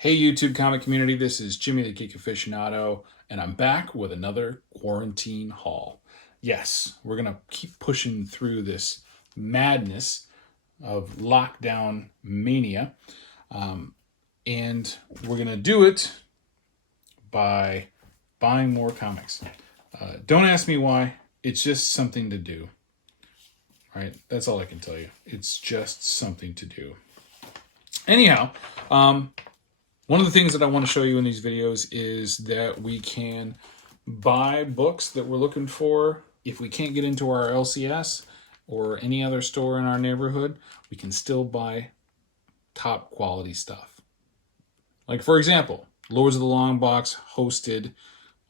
Hey YouTube comic community, this is Jimmy the Geek Aficionado, and I'm back with another quarantine haul. Yes, we're going to keep pushing through this madness of lockdown mania, and we're going to do it by buying more comics. Don't ask me why, it's just something to do, right? That's all I can tell you. It's just something to do. Anyhow, one of the things that I want to show you in these videos is that we can buy books that we're looking for. If we can't get into our LCS or any other store in our neighborhood, we can still buy top quality stuff. Like, for example, Lords of the Long Box hosted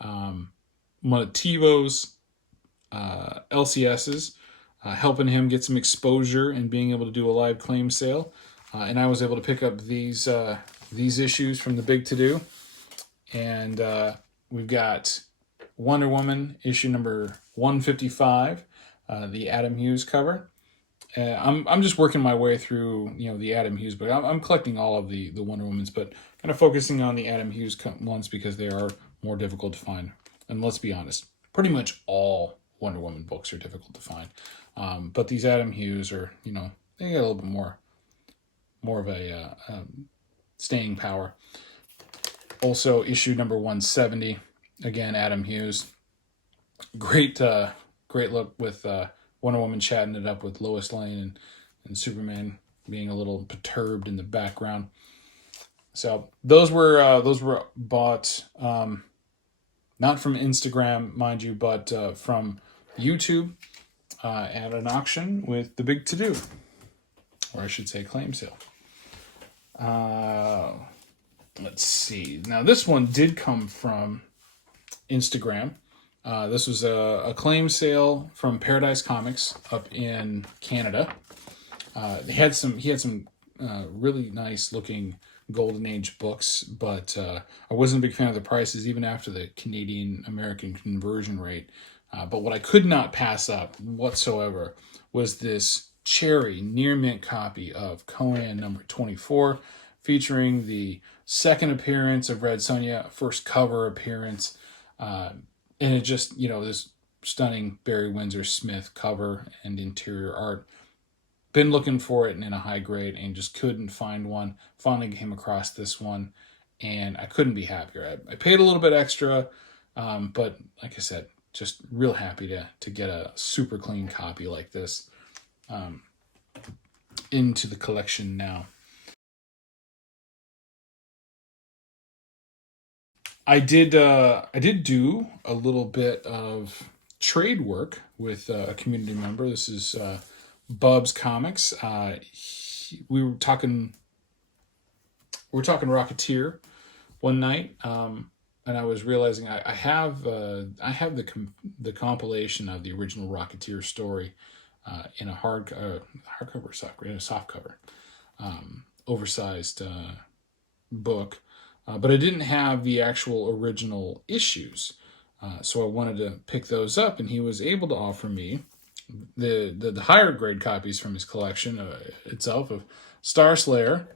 one of TiVo's LCSs, helping him get some exposure and being able to do a live claim sale. And I was able to pick up these issues from the Big To Do. And we've got Wonder Woman issue number 155, the Adam Hughes cover. I'm just working my way through, the Adam Hughes, but I'm collecting all of the Wonder Womans, but kind of focusing on the Adam Hughes ones because they are more difficult to find. And let's be honest, pretty much all Wonder Woman books are difficult to find. But these Adam Hughes are, they get a little bit more of a staying power. Also, issue number 170, again, Adam Hughes. Great look with Wonder Woman chatting it up with Lois Lane and Superman being a little perturbed in the background. So those were bought not from Instagram, mind you, but from YouTube at an auction with the Big To Do, or I should say claim sale. Let's see. Now this one did come from Instagram. This was a claim sale from Paradise Comics up in Canada. He had some really nice looking Golden Age books, but I wasn't a big fan of the prices even after the Canadian American conversion rate. But what I could not pass up whatsoever was this cherry near mint copy of Conan number 24, featuring the second appearance of Red Sonja, first cover appearance, and it just, this stunning Barry Windsor Smith cover and interior art. Been looking for it in a high grade and just couldn't find one. Finally came across this one, and I couldn't be happier. I paid a little bit extra, but like I said, just real happy to get a super clean copy like this into the collection now. I did do a little bit of trade work with a community member. This is Bub's Comics. We were talking Rocketeer one night, and I was realizing I have the compilation of the original Rocketeer story in a hardcover, in a softcover, oversized book. But I didn't have the actual original issues, so I wanted to pick those up, and he was able to offer me the higher grade copies from his collection itself of Star Slayer,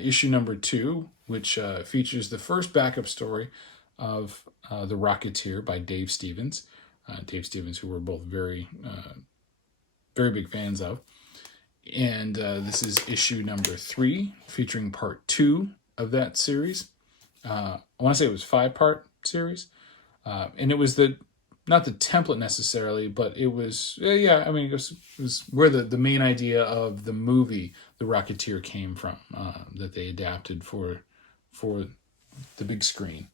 issue number 2, which features the first backup story of The Rocketeer by Dave Stevens. Dave Stevens, who we're both very big fans of. And this is issue number 3, featuring part 2 of that series. I want to say it was 5-part series, and it was not the template necessarily, but it was it was where the main idea of the movie The Rocketeer came from, that they adapted for the big screen.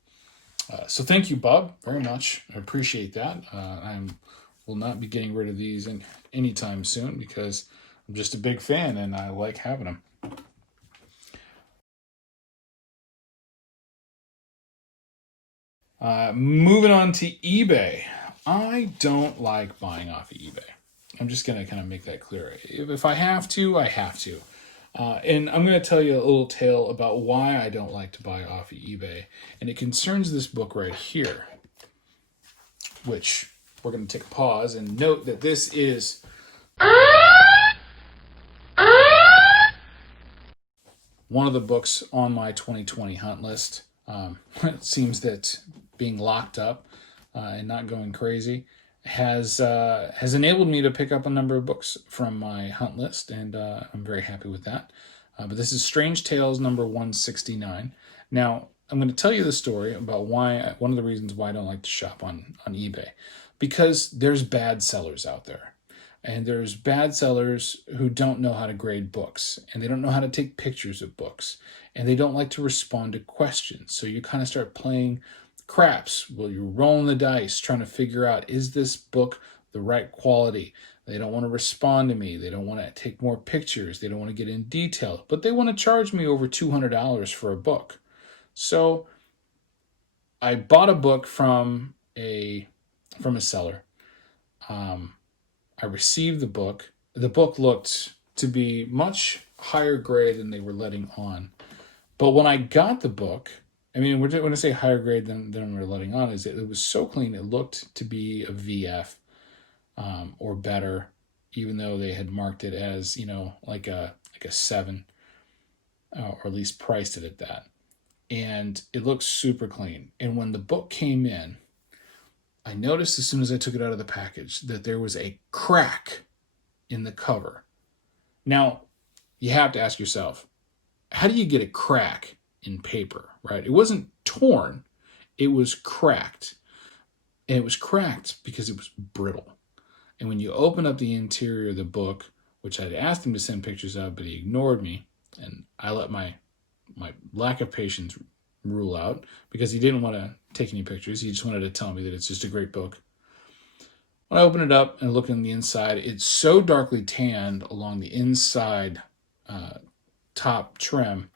So thank you, Bob, very much. I appreciate that. I will not be getting rid of these anytime soon because I'm just a big fan and I like having them. Moving on to eBay. I don't like buying off of eBay. I'm just going to kind of make that clear. If I have to, I have to. And I'm going to tell you a little tale about why I don't like to buy off of eBay. And it concerns this book right here, which we're going to take a pause and note that this is one of the books on my 2020 hunt list. It seems that being locked up and not going crazy has enabled me to pick up a number of books from my hunt list, and I'm very happy with that. But this is Strange Tales number 169. Now, I'm going to tell you the story about one of the reasons why I don't like to shop on eBay. Because there's bad sellers out there. And there's bad sellers who don't know how to grade books, and they don't know how to take pictures of books, and they don't like to respond to questions. So you kind of start playing craps. Well, you're rolling the dice, trying to figure out, is this book the right quality? They don't want to respond to me. They don't want to take more pictures. They don't want to get in detail, but they want to charge me over $200 for a book. So I bought a book from a seller. I received the book. The book looked to be much higher grade than they were letting on. But when I got the book, I mean, when I say higher grade than we're letting on, is it was so clean. It looked to be a VF or better, even though they had marked it as, like a 7, or at least priced it at that. And it looked super clean. And when the book came in, I noticed as soon as I took it out of the package that there was a crack in the cover. Now, you have to ask yourself, how do you get a crack in paper, right? It wasn't torn, it was cracked. And it was cracked because it was brittle. And when you open up the interior of the book, which I'd asked him to send pictures of, but he ignored me, and I let my lack of patience rule out because he didn't want to take any pictures. He just wanted to tell me that it's just a great book. When I open it up and look on the inside, it's so darkly tanned along the inside top trim,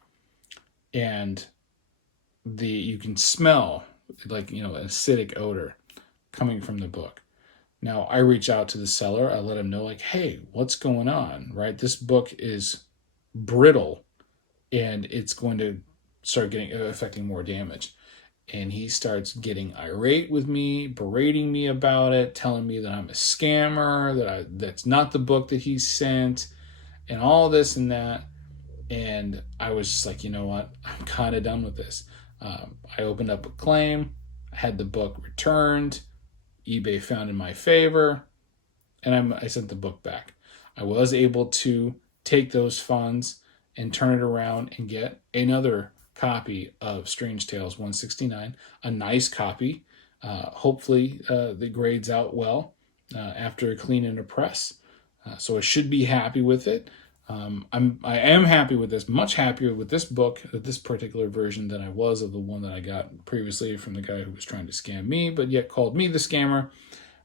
and you can smell like an acidic odor coming from the book. Now I reach out to the seller. I let him know, like, hey, what's going on? Right, this book is brittle, and it's going to start affecting more damage. And he starts getting irate with me, berating me about it, telling me that I'm a scammer, that's not the book that he sent, and all this and that. And I was just like, you know what? I'm kind of done with this. I opened up a claim. I had the book returned. eBay found in my favor, and I sent the book back. I was able to take those funds and turn it around and get another copy of Strange Tales 169, a nice copy. Hopefully the grades out well after a clean and a press. So I should be happy with it. I am happy with this, much happier with this book, this particular version, than I was of the one that I got previously from the guy who was trying to scam me, but yet called me the scammer.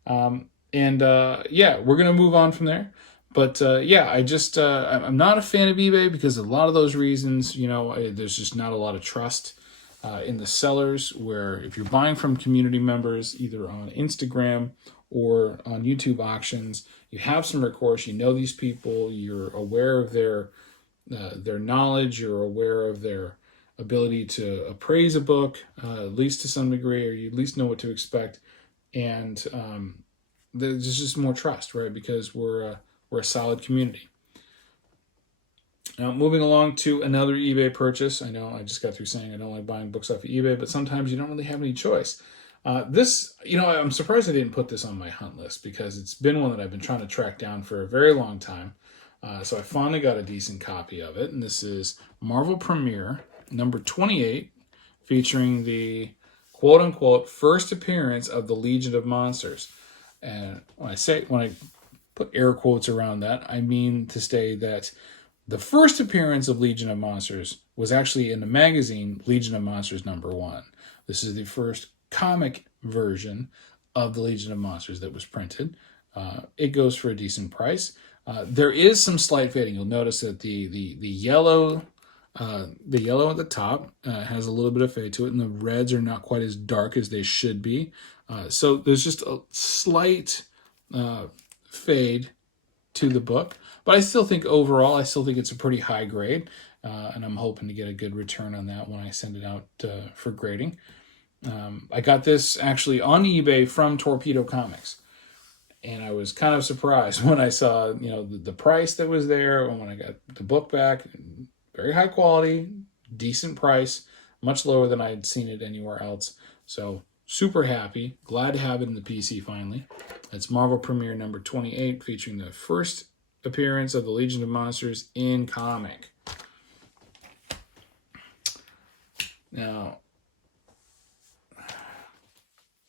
We're going to move on from there. But I'm not a fan of eBay because of a lot of those reasons. There's just not a lot of trust in the sellers, where if you're buying from community members, either on Instagram or on YouTube auctions, you have some recourse. You know these people. You're aware of their knowledge. You're aware of their ability to appraise a book, at least to some degree, or you at least know what to expect. And there's just more trust, right? Because we're a solid community. Now, moving along to another eBay purchase. I know I just got through saying I don't like buying books off of eBay, but sometimes you don't really have any choice. I'm surprised I didn't put this on my hunt list because it's been one that I've been trying to track down for a very long time. So I finally got a decent copy of it, and this is Marvel Premiere number 28, featuring the quote-unquote first appearance of the Legion of Monsters. And when I put air quotes around that, I mean to say that the first appearance of Legion of Monsters was actually in the magazine Legion of Monsters number 1. This is the first comic version of the Legion of Monsters that was printed. It goes for a decent price. There is some slight fading. You'll notice that the yellow at the top has a little bit of fade to it, and the reds are not quite as dark as they should be. So there's just a slight fade to the book, but I still think overall, it's a pretty high grade, and I'm hoping to get a good return on that when I send it out for grading. I got this actually on eBay from Torpedo Comics, and I was kind of surprised when I saw the price that was there, and when I got the book back, very high quality, decent price, much lower than I had seen it anywhere else. So super happy, glad to have it in the PC finally. It's Marvel Premiere number 28, featuring the first appearance of the Legion of Monsters in comic. Now,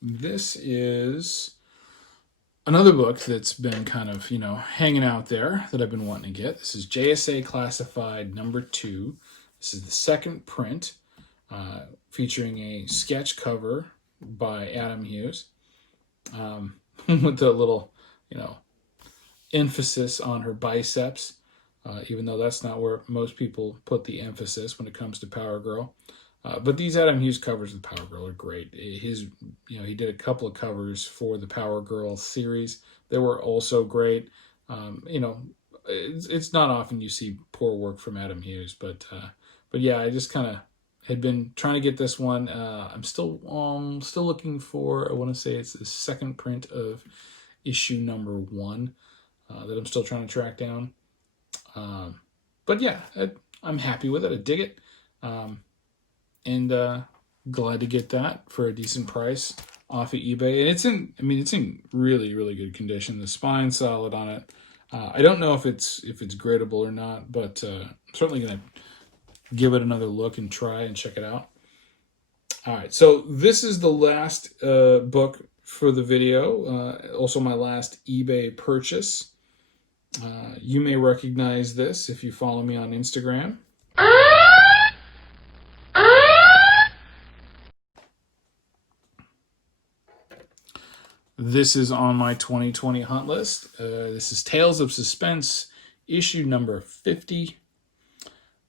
this is another book that's been kind of, hanging out there that I've been wanting to get. This is JSA Classified number 2. This is the second print, featuring a sketch cover by Adam Hughes, with the little, emphasis on her biceps, even though that's not where most people put the emphasis when it comes to Power Girl. But these Adam Hughes covers of Power Girl are great. He did a couple of covers for the Power Girl series. They were also great. It's not often you see poor work from Adam Hughes, but yeah, I just kind of had been trying to get this one. I'm still looking for, I want to say it's the second print of issue number 1 that I'm still trying to track down. But yeah, I'm happy with it. I dig it. And glad to get that for a decent price off of eBay. And it's in really, really good condition. The spine's solid on it. I don't know if it's gradable or not, but I'm certainly going to give it another look and try and check it out. All right, so this is the last book for the video. Also my last eBay purchase. You may recognize this if you follow me on Instagram. This is on my 2020 hunt list. This is Tales of Suspense, issue number 50.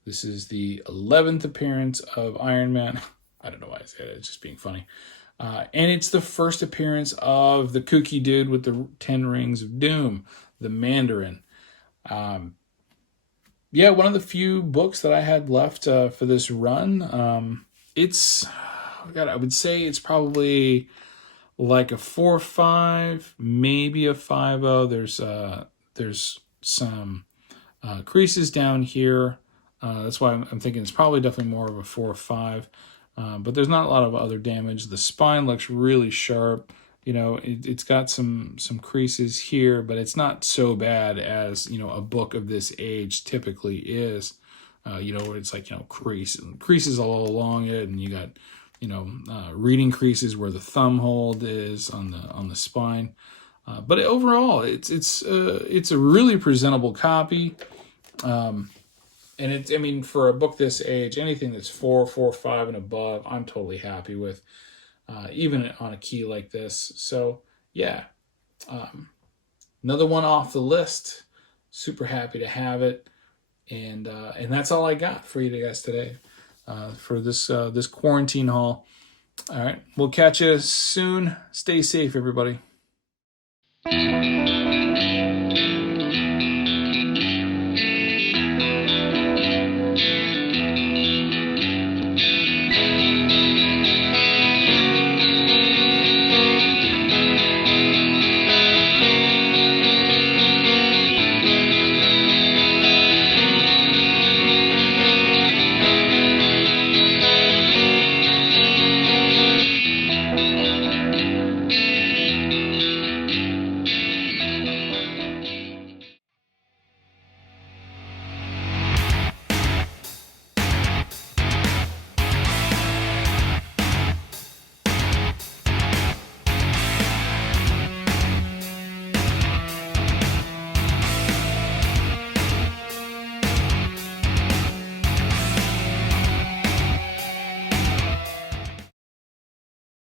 This is the 11th appearance of Iron Man. I don't know why I said it. It's just being funny. And it's the first appearance of the kooky dude with the 10 Rings of Doom, the Mandarin. Yeah, one of the few books that I had left for this run. I would say it's probably like a 4 or 5, maybe a 5.0. There's some creases down here. That's why I'm thinking it's probably definitely more of a 4 or 5. But there's not a lot of other damage. The spine looks really sharp. It's got some creases here, but it's not so bad as, a book of this age typically is. Where it's like, creases all along it, and you got, reading creases where the thumb hold is on the spine. But overall, it's a really presentable copy. And for a book this age, anything that's 4, 5 and above, I'm totally happy with, even on a key like this. So yeah, another one off the list. Super happy to have it. And that's all I got for you guys today, for this quarantine haul. All right, we'll catch you soon. Stay safe, everybody.